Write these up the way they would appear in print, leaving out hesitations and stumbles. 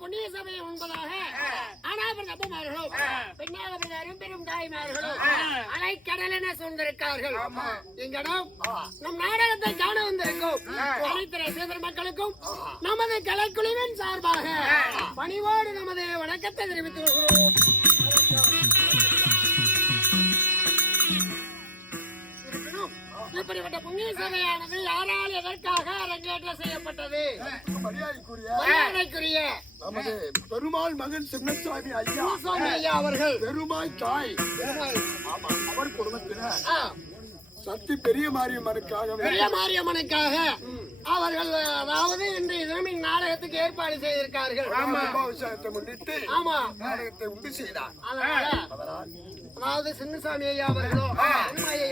புண்ணிய சபையை உண்பதாக ஆனாபுர அப்பமார்களும் பெண்ணாகபுர அரும்பெரும் தாய்மார்களும் அலைக்கடலென சூழ்ந்திருக்கார்கள். இங்கடம் நம் நாடகத்தை காண வந்திருக்கும் அனைத்து ரசிகர் மக்களுக்கும் நமது கலைக்குழுவின் சார்பாக பணிவோடு நமது வணக்கத்தை தெரிவித்து வருகிறோம். இப்படிப்பட்ட புண்ணிய சபையானது யாரால் எதற்காக அரங்கேற்றம் செய்யப்பட்டது? மரியாதைக்குரிய நமது பெருமாள் மகன் சின்னசாமி ஐயா அவர்கள் பெருமாள் தாய் அவர் குடும்பத்தினர் சக்தி பெரிய மாரியம்மனுக்காக அவர்கள் அதாவது இன்றைய தினம் இந்நாடகத்துக்கு ஏற்பாடு செய்திருக்கார்கள். விஷயத்தை முன்னிட்டு நாடகத்தை உண்டு செய்தார். அதாவது சின்னசாமி ஐயா அவர்களோ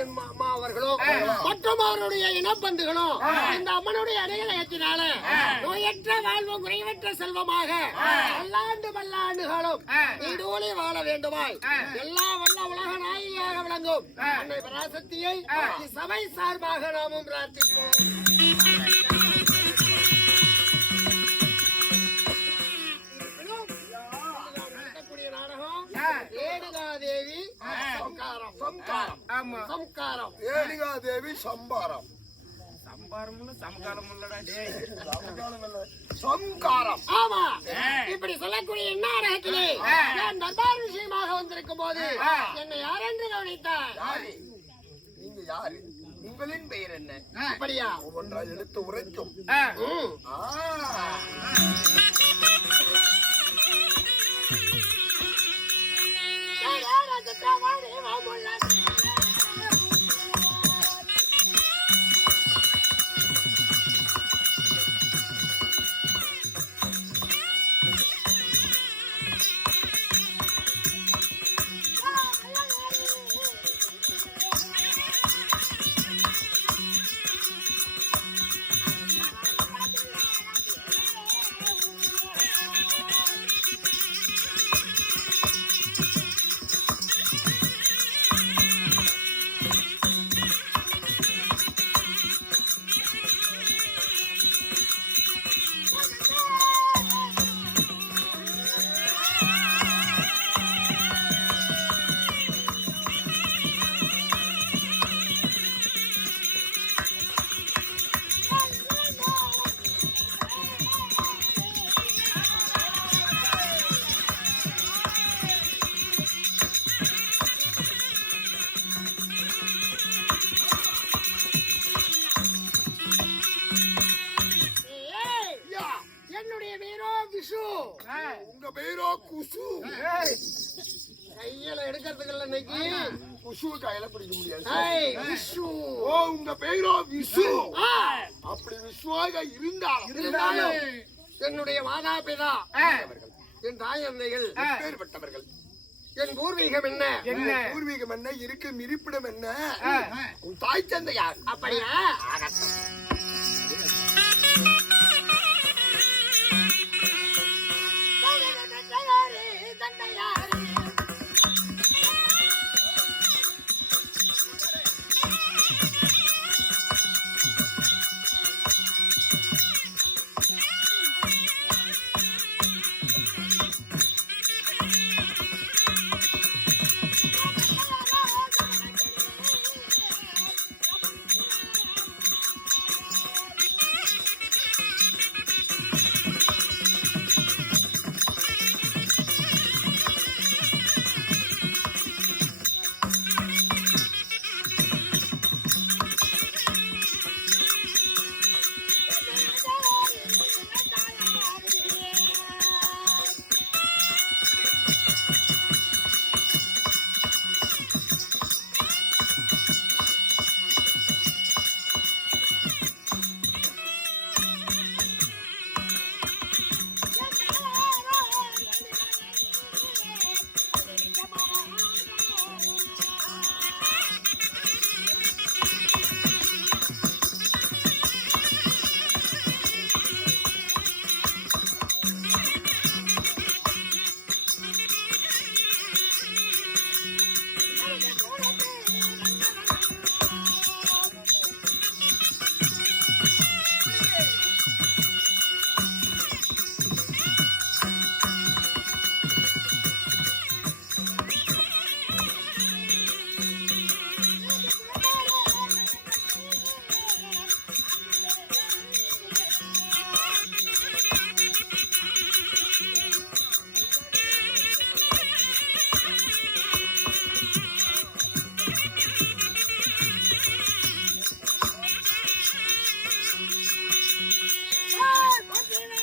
அம்மா அவர்களோ மற்றும் அவருடைய இனப்பந்துகளும் இந்த அம்மனுடைய அடையாளத்தினால நோயற்ற வாழ்வும் குறைவற்ற செல்வமாக பல்லாண்டுகளும் நீடூழி வாழ வேண்டுமாய் எல்லா வல்ல உலக நாயகியாக விளங்கும் அன்னை பராசக்தியை சபை சார்பாக நாமும் பிரார்த்திப்போம். ஏடுகாதேவி சம்பாரம் ஆமா இப்படி சொல்லக்கூடிய நாடகத்திலே நான் தர்பார் விஷயமாக வந்திருக்கும் போது என்னை யார் என்று கவனித்தார்? நீங்க யாரு? உங்களின் பெயர் என்ன? அப்படியா? ஒன்றாக எடுத்து உரைக்கும். உங்க பேரோ குசு. கையில எடுக்கிறதுக்கு இன்னைக்கு குசு கையில பிடிக்க முடியாது. உங்க பேரோ விசு. அப்படி விசுவாக இருந்தாலும் என்னுடைய மாதா பிதா என் தாய் அன்னைகள் பேர்பட்டவர்கள். என் பூர்வீகம் என்ன? பூர்வீகம் என்ன? இருக்கும் இருப்பிடம் என்ன? உன் தாய் தந்தை யார்? அப்படியா?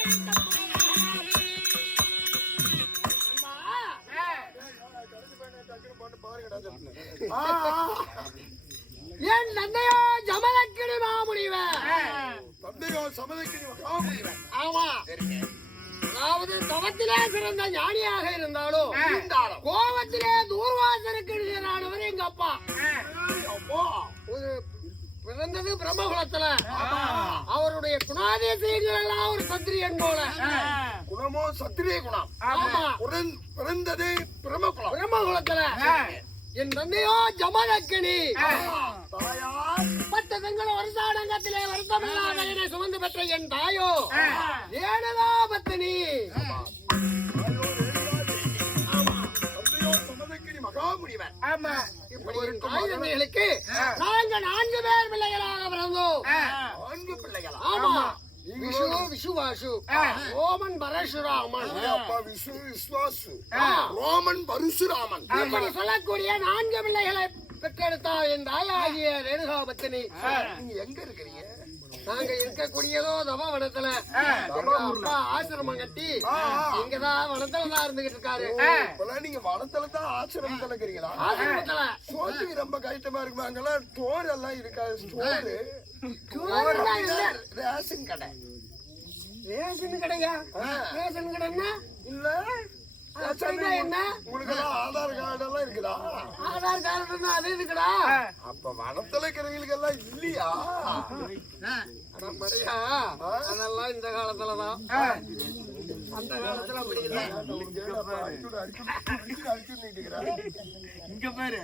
என் தந்தையோ ஜமதக்கினி மாமுனிவர். தந்தையோ சமதக்கினி மகாமுனிவர். ஆமா, அதாவது தவத்திலே சிறந்த ஞானியாக இருந்தாலும் கோபத்திலே தூர்வாசனுக்கு எதிரானவர் எங்க அப்பா. ஒரு பிறந்தது பிரம்மகுலத்துல, அவருடைய குணாதிசயங்கள் எல்லாம் ஒரு சத்திரியன் போல. குணமோ சத்திரிய குணம். ஆமா, பிறந்தது பிரம்மகுலம். பிரம்மகுலத்துல என் தந்தையோ ஜமதக்கினி. தாயார் 10 பெண்கள் வருஷாடங்கத்திலே வருத்தமில்லாத என்னை சுமந்து பெற்ற என் தாயோ ஏனதா பத்தினி. தந்தையோ சமதக்கினி மகாமுனிவர். ஆமா, இப்படி என் தாய் தந்தைகளுக்கு நாங்க 4 பேர் பிள்ளைகளாக பிறந்தோம். 4 பிள்ளைகளா? ஆமா, விஷ்ணு விசுவாசு, ரோமன் பரசுராமன், அப்பா விஷ்ணு விஸ்வாசு, ரோமன் பரசுராமன். இப்படி சொல்லக்கூடிய 4 பிள்ளைகளை பெற்றெடுத்தார் என் தாயாகிய ரேணுகா பத்தினி. நீங்க எங்க இருக்கிறீங்க? நாங்க இருக்கக்கூடியதோ தவவனத்துல அப்பா ஆசிரமம் கட்டி இங்கதான் வனத்துலதான் இருந்துகிட்டு இருக்காரு. இப்பெல்லாம் நீங்க வனத்துல தான் ஆசிரமத்துல இருக்கிறீங்களா? ஆசிரமத்துல சோத்துக்கு ரொம்ப கஷ்டமா இருக்குமா? அங்கெல்லாம் ஸ்டோர் எல்லாம் இருக்காது. ஸ்டோரு ரேஷன் கடை. ரேஷன் கடையா? ரேஷன் கடைன்னா இல்ல என்ன? உங்களுக்கு எல்லாம் ஆதார் கார்டு எல்லாம் இருக்குதா? ஆதார் கார்டுன்னா அது இருக்குடா. அப்ப வனத்துல இருக்கிறவங்களுக்கு எல்லாம் இல்லையா? அட மடையா, அதெல்லாம் இந்த காலத்துலதான். அந்த காலத்துல அப்படி இல்லை. இங்க பாரு.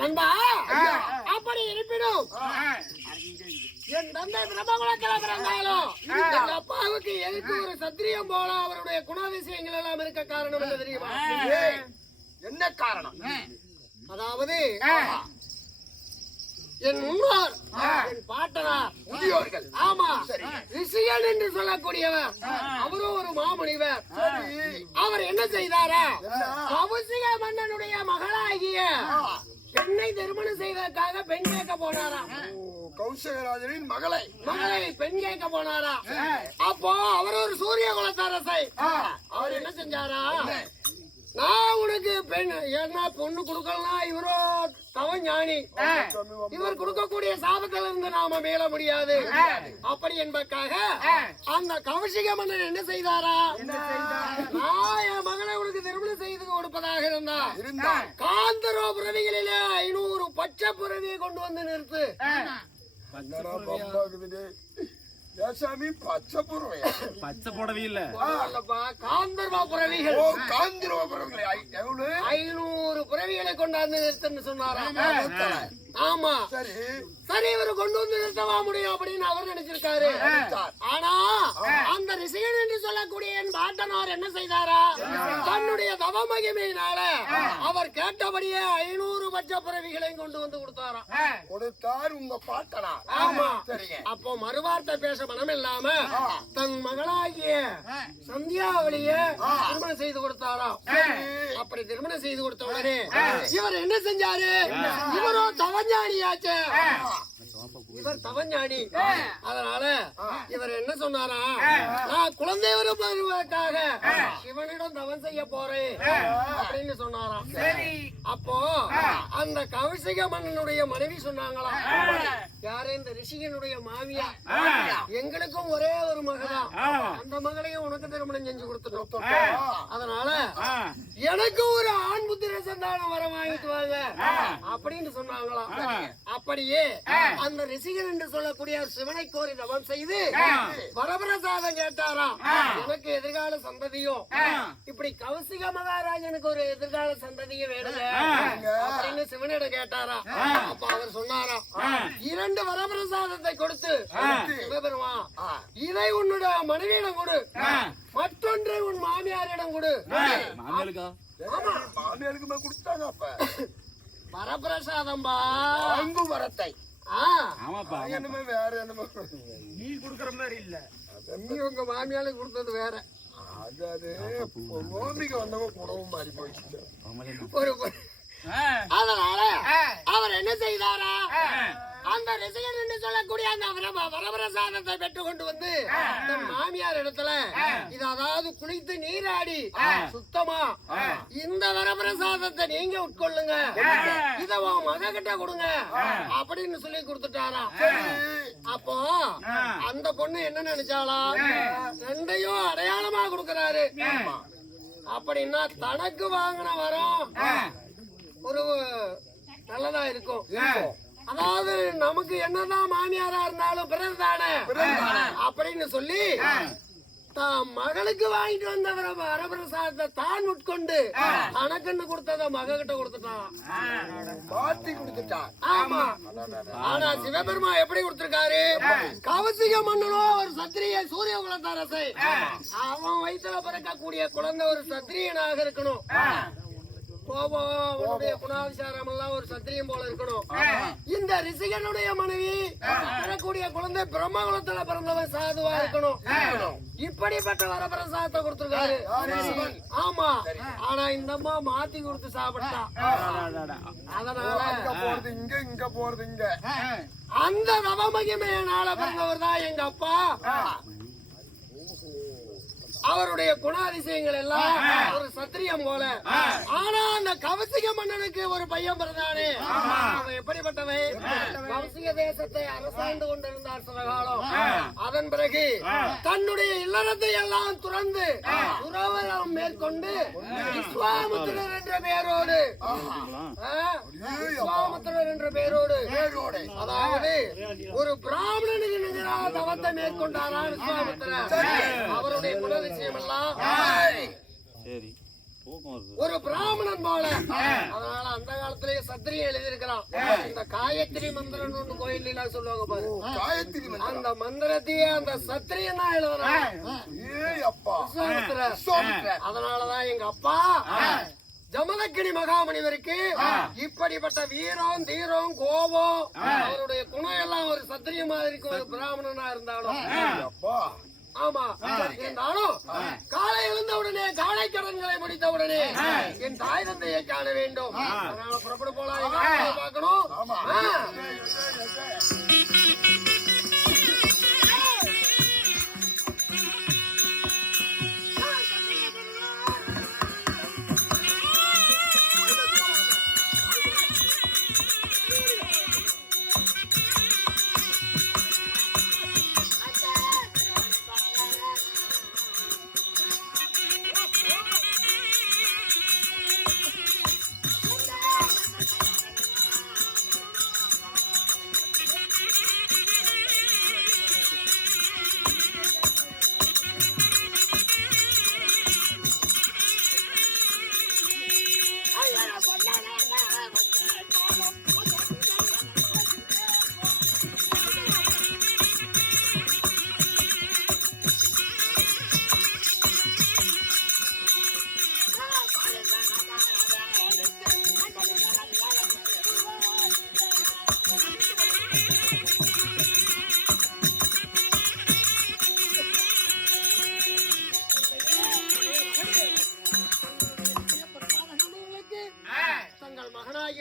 நண்பா, அப்படி இருப்பினும் என் தந்தை பிரம்மகுலத்துல பிறந்தாலும் எங்க அப்பாவுக்கு எதுக்கு ஒரு சத்திரியம் போல அவருடைய குணாதிசயங்கள் எல்லாம் இருக்க காரணம் என்ன தெரியுமா? என்ன காரணம்? அதாவது என் முன்னோர், என் பாட்டனார், முதியோர்கள். ஆமா, ரிஷியன் என்று சொல்லக்கூடியவர், அவரும் ஒரு மாமுனிவர். அவர் என்ன செய்தாரா? கௌசிக மன்னனுடைய மகளாகிய பெண்ணை திருமணம் செய்வதற்காக பெண் கேட்க போனாராம். கௌசகராஜரின் மகளை பெண் கேட்க போனாரா? அப்போ அவர் ஒரு சூரிய குலத்தரசை. அவர் என்ன செஞ்சாரா? நான் உனக்கு பெண் என்ன பொண்ணு கொடுக்கலாம், இவரோ தவஞானி, இவர் கொடுக்கக்கூடிய சாபத்தில் இருந்து நாம மீள முடியாது. அப்படி என்பதற்காக அந்த கௌசிக மன்னன் என்ன செய்தாரா? நான் என் மகளை உனக்கு திருமணம் செய்து கொடுப்பதாக இருந்தா காந்தரோ புறவிகளிலே 500 பச்சை புறவியை கொண்டு வந்து நிறுத்து. சாமி பச்சை புறவையா? பச்சை புடவை இல்ல, காந்தர்வா புறவிகள். காந்திரவ புறவைகளை 500 புறவிகளை கொண்டாந்து நிறுத்துன்னு சொன்னாராம். ஆமா, சரி சரி, இவரு கொண்டு வந்து நிறுத்தவா முடியும் அப்படின்னு அவர் நினைச்சிருக்காரு. ஆனா அந்த ரிஷியன் என்று சொல்லக்கூடிய என் பாட்டனார் என்ன செய்தாரா? தன்னுடைய தவ மகிமையினால அவர் கேட்டபடியே 500 பட்ச பிறவிகளையும் கொண்டு வந்து கொடுத்தாராம். கொடுத்தார் உங்க பாட்டனா? ஆமா, சரிங்க. அப்போ மறுவார்த்தை பேச மனம் இல்லாம தன் மகளாகிய சந்தியாவளிய திருமணம் செய்து கொடுத்தாராம். அப்படி திருமணம் செய்து கொடுத்த உடனே இவர் என்ன செஞ்சாரு? இவரோ தவஞானியாச்சு. இவர் தவஞானி. அதனால இவர் என்ன சொன்னாரா? நான் குழந்தை வருவதற்காக சிவனிடம் தவம் செய்ய போறேன் அப்படின்னு சொன்னாராம். அப்போ அந்த கௌசிக மன்னனுடைய மனைவி சொன்னாங்களாம், யாரு? இந்த ரிஷிகனுடைய மாமியா, எங்களுக்கும் ஒரே ஒரு மகதான், அந்த மகளையும் உனக்கு திருமணம் செஞ்சு கொடுத்துட்டோம். அதனால எனக்கு ஒரு ஆண் புத்திர சந்தானம் வர வாங்கிட்டு வாங்க அப்படின்னு சொன்னாங்களாம். அப்படியே அந்த ரிஷிகன் என்று சொல்லக்கூடிய சிவனை கோரி தவம் செய்து வரபிரசாதம் கேட்டாராம். எனக்கு எதிர்கால சந்ததியும் இப்படி கௌசிக மகாராஜனுக்கு ஒரு எதிர்கால சந்ததியும் வேணுங்க அப்படின்னு சிவனிடம் கேட்டாராம். அப்ப அவர் சொன்னாராம், 2 வரபிரசாதத்தை கொடுத்து சிவபெருமான், இதை உன்னுடைய மனைவியிடம் கொடு, மற்றொன்றை உன் மாமியாரிடம் கொடு. மாமியாருக்குமே கொடுத்தாங்க. அப்ப வரபிரசாதம் பா அங்கு வரத்தை என்னமே வேற என்னமோ நீ குடுக்கற மாதிரி இல்ல, நீ உங்க மாமியாருக்கு கொடுத்தது வேற. அது நோம்பிக்கு வந்தவங்க குடவும் மாறி போயிடுச்சு. ஒரு அதனால அவர் என்ன செய்தாரா? அந்த ரிஷிகன் என்று சொல்லக்கூடிய அந்த வரபிரசாதத்தை பெற்றுக் கொண்டு வந்து தன் மாமியார் இடத்துல இது அதாவது குளித்து நீராடி சுத்தமா இந்த வரபிரசாதத்தை நீங்க உட்கொள்ளுங்க இத உன் மக கிட்ட கொடுங்க அப்படின்னு சொல்லி கொடுத்துட்டாராம். அப்போ அந்த பொண்ணு என்ன நினைச்சாளா, ரெண்டையும் அடையாளமா கொடுக்கறாரு அப்படின்னா தனக்கு வாங்கின வரம் ஒரு நல்லதா இருக்கும். அதாவது நமக்கு என்னதான் மாமியாரா இருந்தாலும் பிறகு தானே அப்படின்னு சொல்லி தான் மகளுக்கு வாங்கிட்டு வந்த வரபிரசாதத்தை தான் உட்கொண்டு தனக்குன்னு கொடுத்தத மக கிட்ட கொடுத்துட்டான், பாத்தி கொடுத்துட்டான். ஆமா. ஆனா சிவபெருமா எப்படி கொடுத்திருக்காரு, கவசிக மன்னனோ ஒரு சத்திரிய சூரிய குலத்தரசை அவன் வயிற்றுல பிறக்கக்கூடிய குழந்தை ஒரு சத்திரியனாக இருக்கணும், கோபம் அவனுடைய குணாதிசாரம் எல்லாம் ஒரு சத்திரியம் போல இருக்கணும். இந்த ரிஷிகனுடைய மனைவி வரக்கூடிய குழந்தை பிரம்மகுலத்துல பிறந்தவன் சாதுவா இருக்கணும். இப்படிப்பட்ட வரபிரசாதத்தை கொடுத்திருக்காரு. ஆமா. ஆனா இந்த அம்மா மாத்தி கொடுத்து சாப்பிட்டா. அதனால போறது இங்க இங்க போறது இங்க. அந்த நவ மகிமையினால பிறந்தவர் தான் எங்க அப்பா. அவருடைய குணாதிசயங்கள் எல்லாம் ஒரு சத்திரியம் போல. ஆனா அந்த கவசிக மன்னனுக்கு ஒரு பையன் பிறந்தானே, அவன் எப்படிப்பட்டவன், கவசிக தேசத்தை அரசாண்டு கொண்டிருந்தார் சில காலம். அதன் பிறகு தன்னுடைய இல்லறத்தை எல்லாம் துறந்து துறவரம் மேற்கொண்டு விஸ்வாமித்திரர் என்ற பெயரோடு விஸ்வாமித்திரர் என்ற பெயரோடு அதாவது ஒரு பிராமணனுக்கு நிகரான தவத்தை மேற்கொண்டாரா விஸ்வாமித்திரர். அவருடைய குணாதிசயம் ஒரு பிராமணன் போல. அதனால அந்த காலத்திலேயே சத்திரியை எழுதியிருக்கிறான். இந்த காயத்ரி மந்திரம் ஒன்று கோயில் சொல்லுவாங்க பாரு, அந்த மந்திரத்தையே அந்த சத்திரியன் தான் எழுதுறான். அதனாலதான் எங்க அப்பா ஜமதக்கினி மகாமுனிவருக்கு இப்படிப்பட்ட வீரம் தீரம் கோபம் அவருடைய குணம் எல்லாம் ஒரு சத்திரிய மாதிரி ஒரு பிராமணனா இருந்தாலும். ஆமா. இருந்தாலும் காலை எழுந்த உடனே காலை கடன்களை முடித்த உடனே என் தாய் தந்தையை காண வேண்டும். அதனால புறப்பட போலாம், பார்க்கணும்.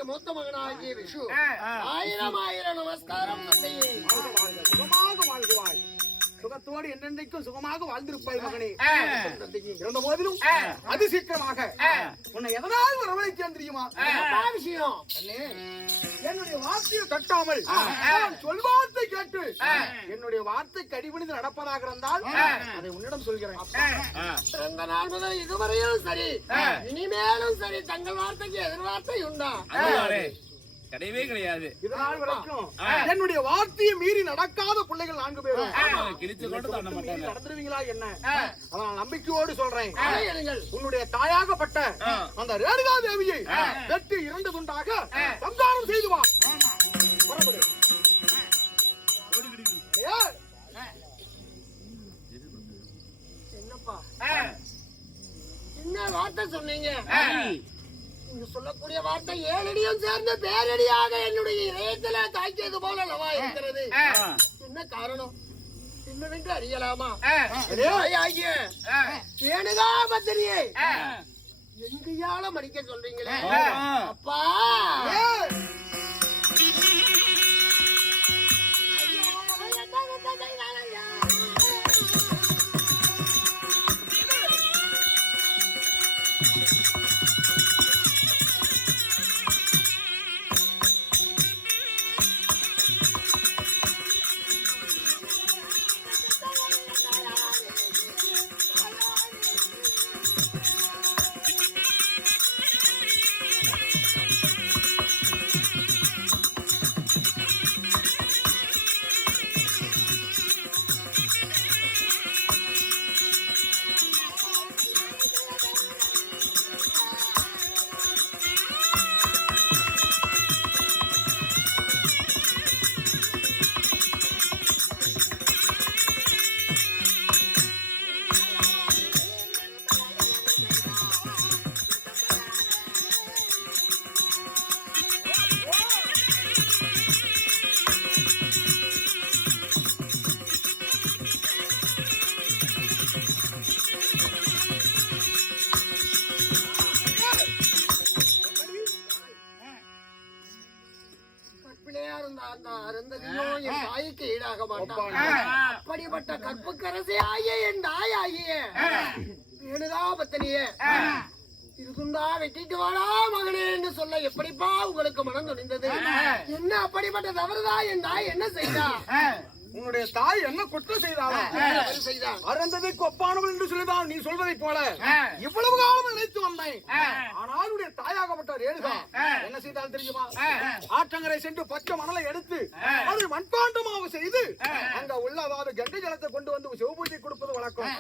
மூத்த மகனாகிய விஷு ஆயிரம் ஆயிரம் நமஸ்காரம். சுகமாக வாழ்வாய், சுகத்தோடு என்றென்றைக்கும் சுகமாக வாழ்ந்திருப்பாய் மகனே. இருந்த போதிலும் அது சீக்கிரமாக உன்னை எதனால வரவழைத்தேன் தெரியுமா? விஷயம் என்னுடைய வார்த்தையை தட்டாமல் சொல்வார்த்தை கேட்டு என்னுடைய வார்த்தைக்கு அடிபணிந்து நடப்பதாக இருந்தால் அதை உன்னிடம் சொல்கிறேன். இந்த நாள் முதல் இதுவரையும் சரி இனிமேலும் சரி தங்கள் வார்த்தைக்கு எதிர்வார்த்தை உண்டா? கிடையவே கிடையாது. இதனால் வரைக்கும் என்னுடைய வார்த்தையை மீறி நடக்காத பிள்ளைகள் 4 பேரும் நடந்துருவீங்களா என்ன? அதனால் நம்பிக்கையோடு சொல்றேன், உன்னுடைய தாயாகப்பட்ட அந்த ரேணுகா தேவியை வெட்டு 2 துண்டாக சம்சாரம் செய்து வா. என்னப்பா என்ன வார்த்தை சொன்னீங்க? நீங்க சொல்லக்கூடிய வார்த்தை 7 அடியும் சேர்ந்து பேரடியாக என்னுடைய இதயத்துல தாக்கியது போல அல்லவா இருக்கிறது. என்ன காரணம் என்னவென்று அறியலாமா? ஆகிய ரேணுகா பத்திரியை எங்கையால மடிக்க சொல்றீங்களே அப்பா? அப்படிப்பட்ட கற்புக்கரசி ஆகிய என் தாய் ஆகிய ரேணுகாபத்தினியே இதுண்டா வெட்டிட்டு வாடா மகனே என்று சொல்ல எப்படிப்பா உங்களுக்கு மனம் துணிந்தது? என்ன அப்படிப்பட்ட தவறுதான் என் தாய் என்ன செய்தா? உன்னுடைய தாய் என்ன குற்றம் செய்தாளா? அறந்ததைக்கு ஒப்பானவள் என்று சொல்லிதான் நீ சொல்வதை போல இவ்வளவு காலம் நினைத்து வந்தேன். ஆனால் உன்னுடைய தாயாகப்பட்ட ரேணுகா என்ன செய்தால் தெரியுமா? ஆற்றங்கரை சென்று பச்சை மணலை எடுத்து அதை மண்பாண்டமாக செய்து அங்க உள்ள அதாவது கங்கை ஜலத்தை கொண்டு வந்து சிவபூஜை கொடுப்பது வழக்கம்.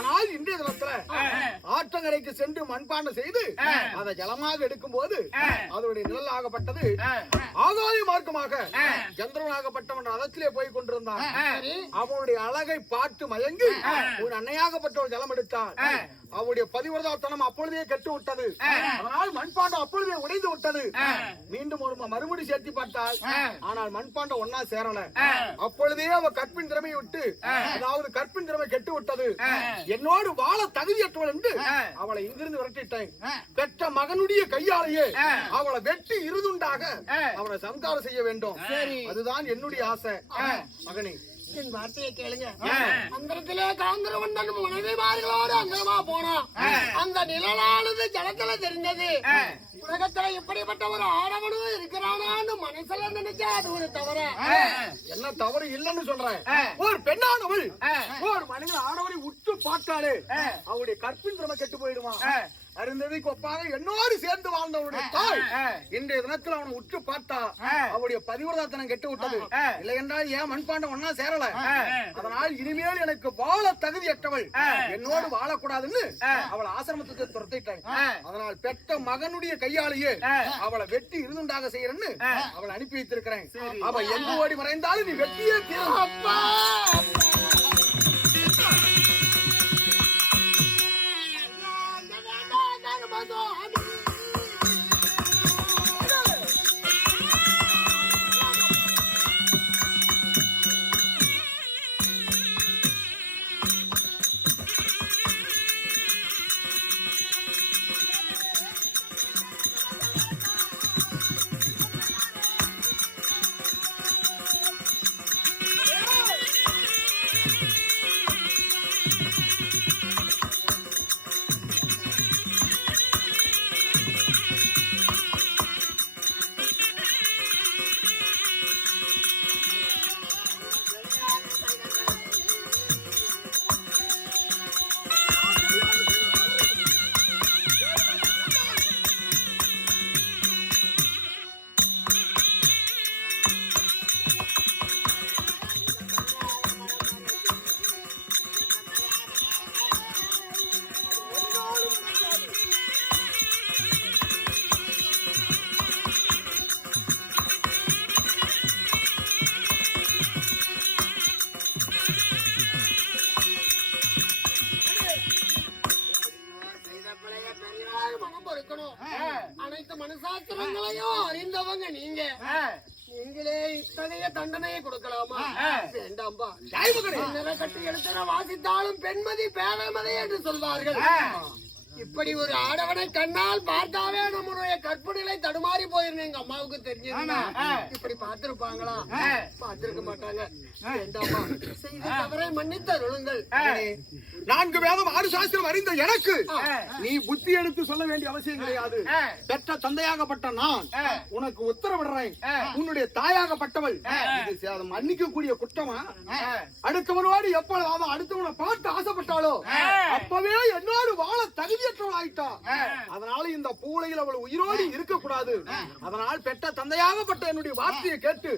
ஆனால் இன்றைய தினத்துல ஆற்றங்கரைக்கு சென்று மண்பாண்டம் செய்து அதை ஜலமாக எடுக்கும் போது அதனுடைய நிழலாகப்பட்டது ஆகாய மார்க்கமாக சந்திரனாகப்பட்டவன் ரதத்திலே போய் கொண்டிருந்தான். அவனுடைய அழகை பார்த்து மயங்கி ஒரு அன்னையாகப்பட்டவள் ஜலம் எடுத்தார். அவருடைய பதிவிரதாத்தனம் அப்பொழுதே கெட்டு விட்டது. அதனால் மண்பாண்டம் அப்பொழுதே உடைந்து விட்டது. மீண்டும் ஒரு மறுபடி சேர்த்து பார்த்தால் ஆனால் மண்பாண்டம் ஒன்னா சேரல. அப்பொழுதே அவ கற்பின் திறமையை விட்டு அதாவது கற்பின் திறமை கெட்டு விட்டது. என்னோடு வாழ தகுதியற்றவள் என்று அவளை இங்கிருந்து விரட்டிட்டேன். பெற்ற மகனுடைய கையாலேயே அவளை வெட்டி இருதுண்டாக அவளை சம்காரம் செய்ய வேண்டும். அதுதான் என்னுடைய ஆசை. மகனே என் வார்த்தையை கேளுங்க. அந்தரத்திலே காந்தரவன் தன் மனைவிமார்களோடு அந்தரமா போனான். அந்த நிழலானது ஜலத்துல தெரிஞ்சது. உலகத்துல இப்படிப்பட்ட ஒரு ஆடவனும் இருக்கிறானான்னு மனசுல நினைச்சா அது ஒரு தவறு. என்ன தவறு இல்லைன்னு சொல்றேன். ஒரு பெண்ணானவள் ஒரு மனிதன் ஆடவனை உற்று பார்த்தாலே அவருடைய கற்பின் திறமை கெட்டு போயிடுவான். அருந்ததிக்கு ஒப்பாக என்னோடு சேர்ந்து வாழ்ந்தவனுடைய தாய் இன்றைய தினத்தில் அவனை உற்று பார்த்தா அவருடைய பதிவிரதாத்தனம் கெட்டு விட்டது. இல்லை என்றால் ஏன் மண்பாண்டம் ஒன்னா சேரல. அதனால் இனிமேல் எனக்கு வாழ தகுதியற்றவள் என்னோடு வாழக்கூடாதுன்னு அவளை ஆசிரமத்துக்கு துரத்திட்டாங்க. அதனால் பெற்ற மகனுடைய கையாலேயே அவளை வெட்டி இருந்துண்டாக செய்யறன்னு அவளை அனுப்பி வைத்திருக்கிறேன். அவ எங்க ஓடி மறைந்தாலும் நீ வெட்டியே தீரப்பா. அனைத்து மனசாஸ்திரங்களையும் அறிந்தவங்க நீங்க. நீங்களே இத்தகைய தண்டனையை கொடுக்கலாமா? வேண்டாம்பா. கட்டி எழுத்துற வாசித்தாலும் பெண்மதி பேரமதி என்று சொல்வார்கள். இப்படி ஒரு ஆடவனை கண்ணால் பார்த்தாவே நம்முடைய கற்பு நிலை தடுமாறி போயிருந்தேன். எங்க அம்மாவுக்கு தெரிஞ்சிருந்தா இப்படி பார்த்திருப்பாங்களா? பார்த்திருக்க மாட்டாங்க. வேண்டாமா, செய்த தவறை மன்னித்தருளுங்கள். 4 வேதம் 6 சாஸ்திரம் அறிந்த எனக்கு நீ புத்தி எடுத்து சொல்ல வேண்டிய அவசியம் கிடையாது. பெற்ற தந்தையாகப்பட்ட நான் உனக்கு உத்தரவிடுறேன். உன்னுடைய தாயாகப்பட்டவள் மன்னிக்க கூடிய குற்றமா? அடுத்தவனோடு எப்பொழுது அடுத்தவனை பார்த்து ஆசைப்பட்டாலோ அப்பவே என்னோடு வாழ தகுதியற்றவள் ஆயிட்டா. அதனால இந்த பூளையில் அவள் உயிரோடு இருக்கக்கூடாது. அதனால் பெற்ற தந்தையாகப்பட்ட என்னுடைய வார்த்தையை கேட்டு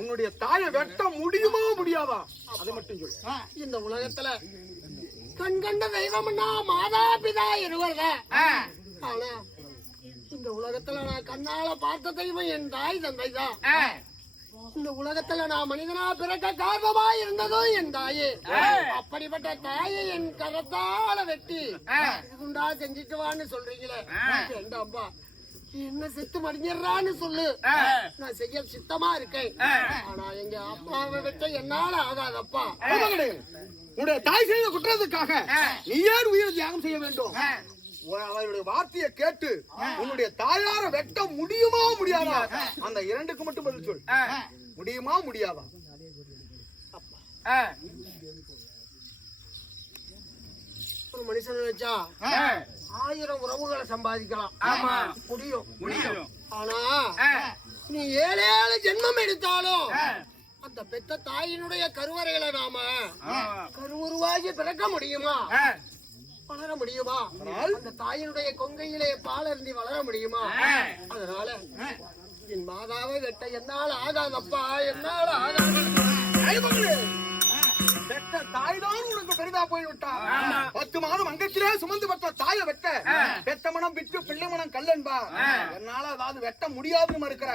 உன்னுடைய தாயை வெட்ட முடியுமா முடியாதா? அதை மட்டும் சொல்லு. இந்த உலகத்துல கண்கண்ட தெய்வம்னா மாதா பிதா இருவர்க. ஆனா இந்த உலகத்துல நான் கண்ணால பார்த்த தெய்வம் என் தாய் தந்தை தான். இந்த உலகத்துல நான் மனிதனா பிறக்க காரணமா இருந்ததும் என் தாயே. அப்படிப்பட்ட தாயை என் கரத்தால வெட்டி இதுண்டா செஞ்சுட்டுவான்னு சொல்றீங்களே. வேண்டாம்பா, என்ன செத்து மடிஞ்சிடறான்னு சொல்லு, நான் செய்ய சித்தமா இருக்கேன். ஆனா எங்க அப்பாவை விட்ட என்னால ஆகாதப்பா. உன்னுடைய தாய் செய்த குற்றத்துக்காக நீ ஏன் உயிரை தியாகம் செய்ய வேண்டும்? அவருடைய வார்த்தையை கேட்டு உன்னுடைய தாயார வெட்ட முடியுமா முடியாதா? அந்த 2க்கு மட்டும் பதில் சொல். முடியுமா முடியாதா? ஒரு மனுஷன் நினைச்சா 1000 உறவுகளை சம்பாதிக்கலாம். ஆமா. முடியும். ஆனா நீ 7 ஜென்மம் எடுத்தாலும் அந்த பெத்த தாயினுடைய கருவறையில நாம கருவுருவாகி பிறக்க முடியுமா? வளர முடியுமா? அந்த தாயினுடைய கொங்கையிலே பாலருந்தி வளர முடியுமா? அதனால என் மாதாவை வெட்ட என்னால் ஆகாதப்பா, என்னால் ஆகாது. பெற்ற தாய்தான் உனக்கு பெரிதா போய்விட்டா. 10 மாதம் அங்கத்திலே சுமந்து பெற்ற தாயை வெட்ட பெத்த மனம் விட்டு பிள்ளை மனம் கல்லன்பா. என்னால அதாவது வெட்ட முடியாதுன்னு இருக்கிற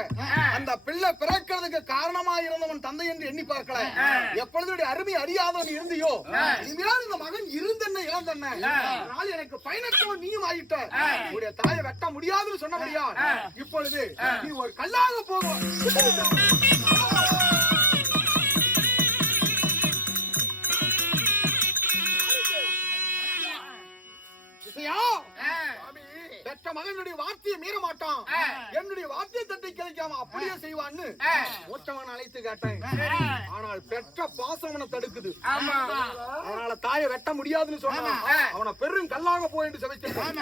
அந்த பிள்ளை பிறக்கிறதுக்கு காரணமா இருந்தவன் தந்தை என்று எண்ணி பார்க்கல. எப்பொழுது அருமை அறியாதவன் இருந்தியோ, இனிமேல் இந்த மகன் இருந்தென்ன இழந்தென்ன, அதனால எனக்கு பயனற்றவன் நீயும் ஆயிட்ட. உடைய தாயை வெட்ட முடியாதுன்னு சொன்னபடியா இப்பொழுது நீ ஒரு கல்லாக போகும். பெற்ற மகனுடைய வார்த்தையை மீற மாட்டான், என்னுடைய வார்த்தையை தட்டி கிடைக்காம அப்படியே செய்வான்னு மூத்தவன் அழைத்து கேட்டேன். ஆனால் பெற்ற பாசவனை தடுக்குது. அதனால தாயை வெட்ட முடியாதுன்னு சொன்னான். அவனை பெரும் கல்லாக போய் என்று சமைச்சான்.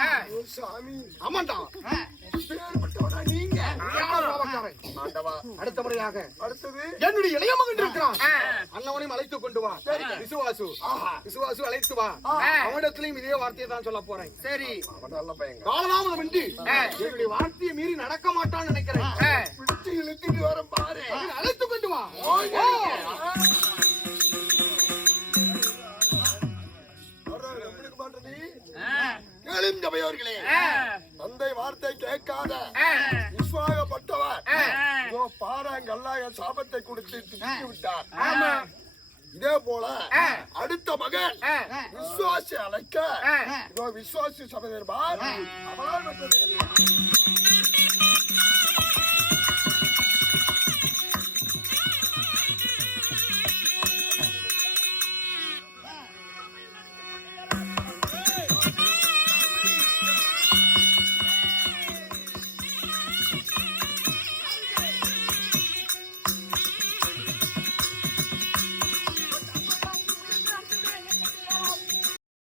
ஆமாண்டா, நீங்க அடுத்த முறையாக என்னுடைய இளைய மகன் இருக்கிறான், அண்ணவனையும் அழைத்து கொண்டு வா. விசுவாசு அழைத்து வா. அவனிடத்திலையும் இதே வார்த்தையை தான் சொல்ல போறேன். சரி, காலதாமதமின்றி என்னுடைய வார்த்தையை மீறி நடக்க மாட்டான்னு நினைக்கிறேன். இழுத்துட்டு வர பாரு, அழைத்து கொண்டு வா. கேளுங்கவையோர்களே, தந்தை வார்த்தை கேட்காத விஸ்வாகப்பட்டவர் பாறாங்கல்லாக சாபத்தை கொடுத்து திட்டி விட்டார். இதே போல அடுத்த மகன் விசுவாசி அழைக்க விசுவாசி சபை